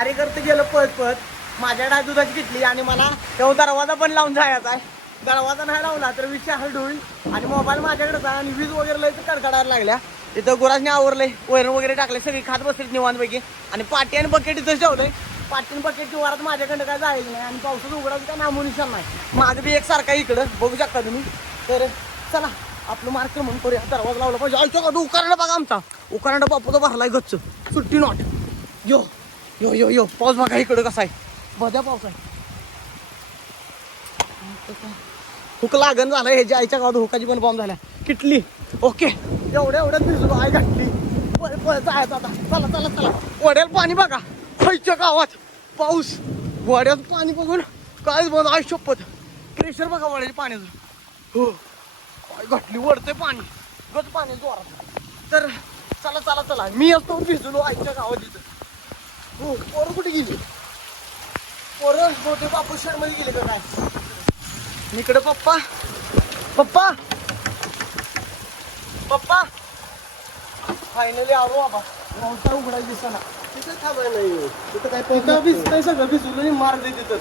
कार्यकर्ते गेलं पळत पळत माझ्याकडे दुधाची किटली आणि मला तेव्हा दरवाजा पण लावून जायचा आहे. दरवाजा नाही लावला तर विषय हल्ड होईल आणि मोबाईल माझ्याकडेच आहे आणि वीज वगैरे लय कडकडायला लागल्या. इथं गुराजने आवरलंय, वैरण वगैरे टाकले, सगळी खात बसली निवांतपैकी आणि पाटी आणि बकेट इथं ठेवलंय. पाटी आणि बकेटची वरात माझ्याकडे काय जायचं नाही आणि पावसाचं उघडायचं काय नामोनिशाण नाही. माझं बी एकसारखा इकडं बघू शकता तुम्ही. तर चला आपलं मार्क म्हणून करूया. दरवाजा लावला पाहिजे. आयच्या का उकारणा बघा आमचा उकारणा बापूचा भरलाय गच्च सुट्टी नॉट. यो यो यो यो पाऊस बघा इकडं कसा आहे, भद्या पाऊस आहे. हुक लागण झालं ह्याच्या आईच्या गावात हुकाची पण बॉम्ब झाल्या. किटली ओके एवढ्यात भिजलो आई घातली जायचं आता. चला चला चला वड्यात पाणी बघा खायच्या गावात पाऊस वड्यात पाणी बघून कायच बंद आई शपथ. प्रेशर बघा वड्याच्या पाण्याचं. हो आई घातली वडते पाणी गच पाणी जोरात. तर चला चला चला मी असतो भिजलो आईच्या गावात इथं. हो पोरं कुठे गेली? पोरं मोठे बापू शहरमध्ये गेले का काय? इकडे पप्पा पप्पा पप्पा फायनली आलो बाबा. पावसा उघडायला दिसताना तिथं थांबाय नाही. तिथं काय भिजतंय सगळं भिजून मार दे तिथंच.